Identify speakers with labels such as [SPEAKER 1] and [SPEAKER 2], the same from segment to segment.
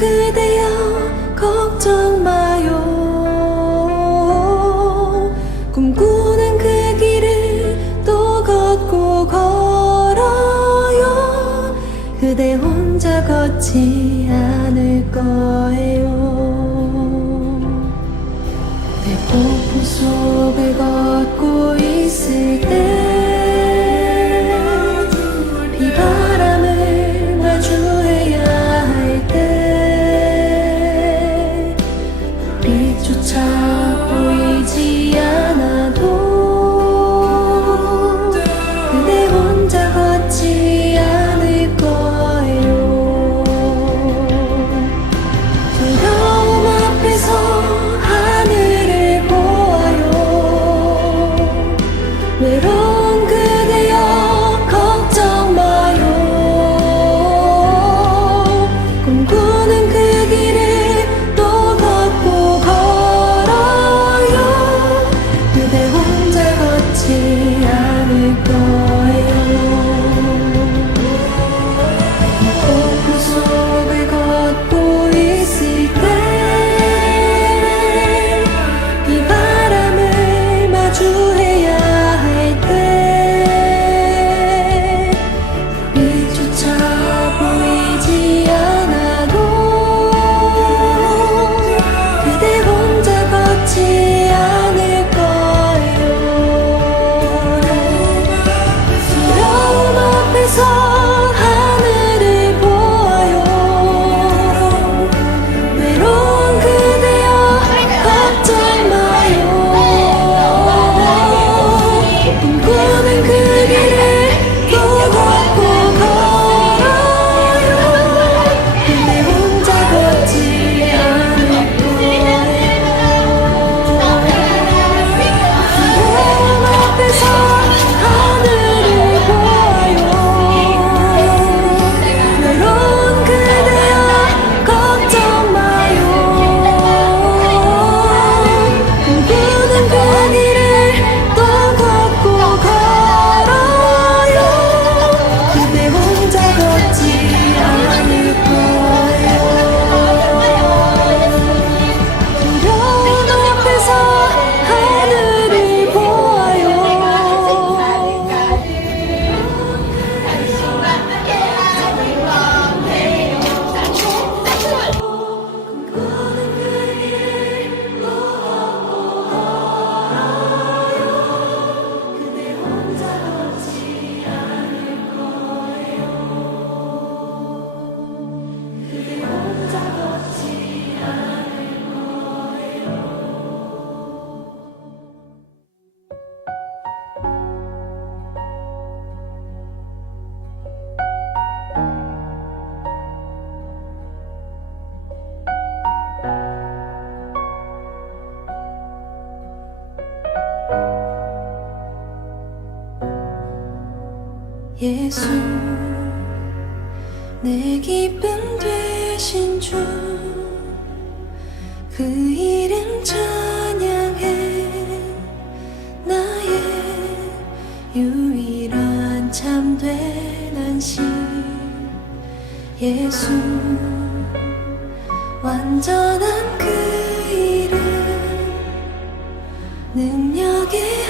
[SPEAKER 1] 그대여 걱정 마요. 꿈꾸는 그 길을 또 걷고 걸어요. 그대 혼자 걷지 않을 거 서 예수 내 기쁨 되신 주 그 이름 찬양해. 나의 유일한 참된 안식. 예수 완전한 그 이름 능력의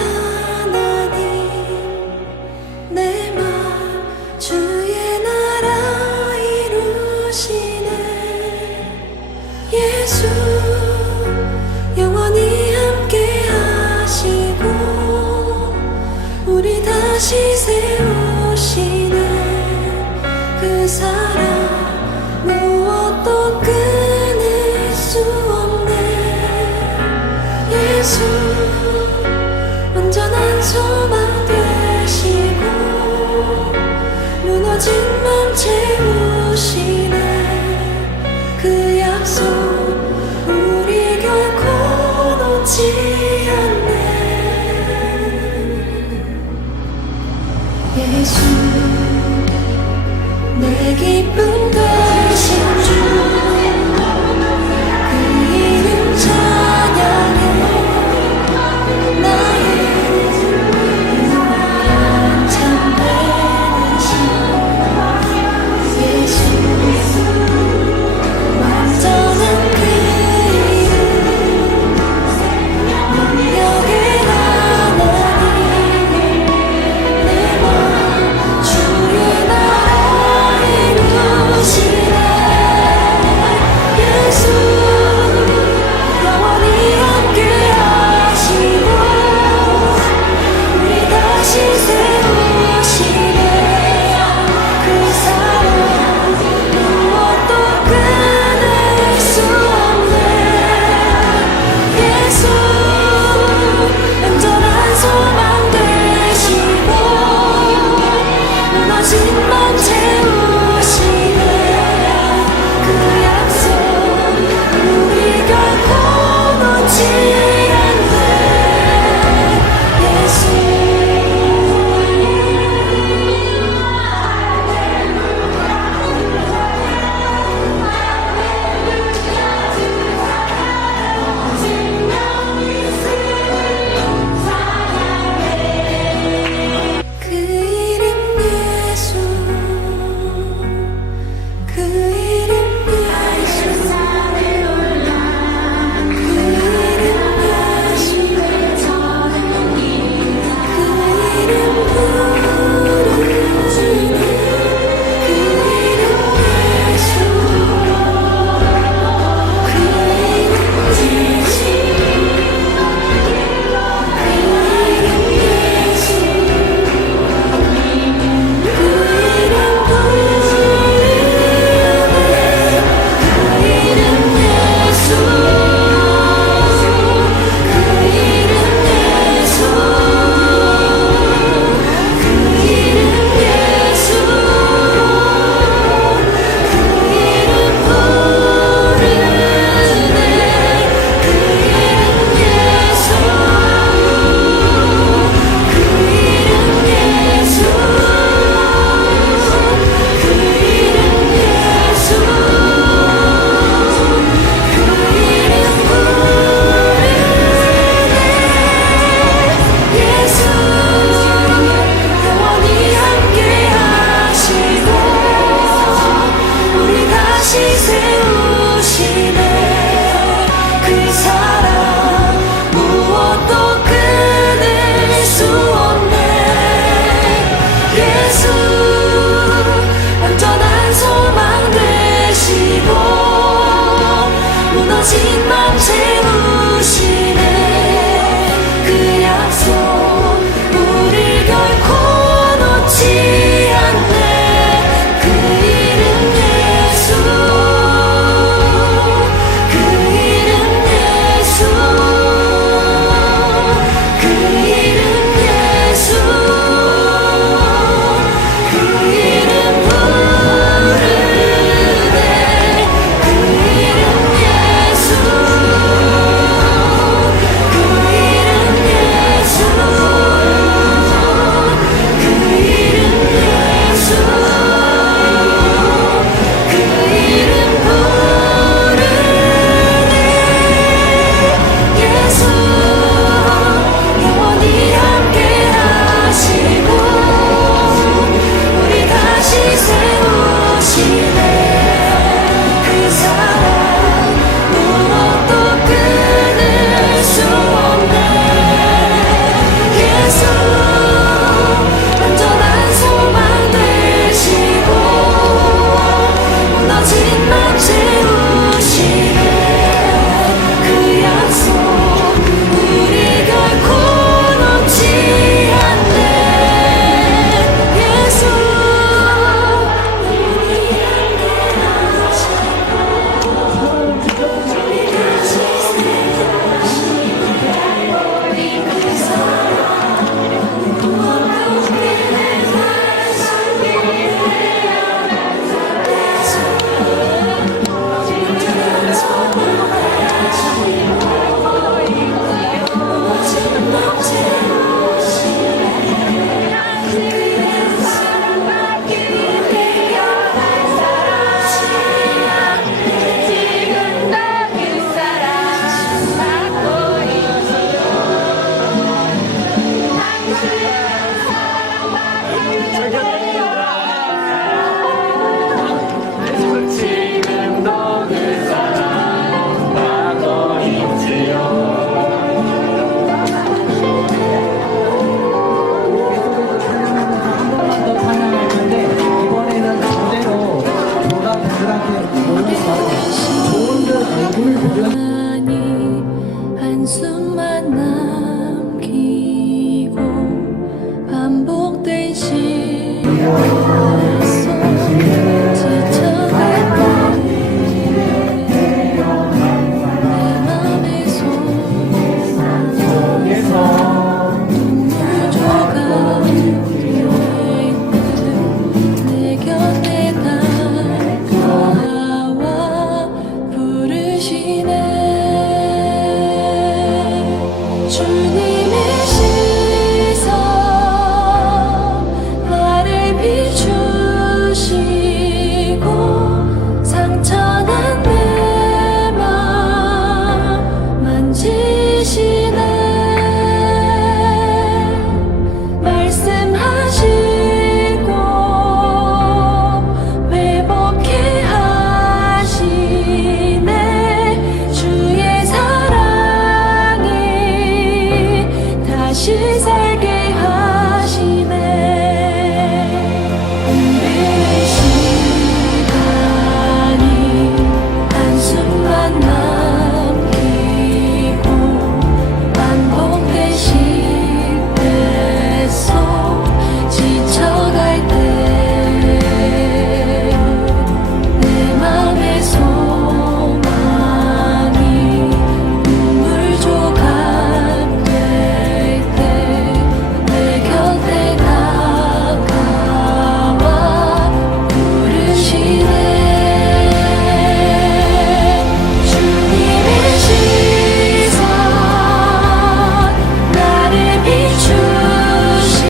[SPEAKER 1] 是在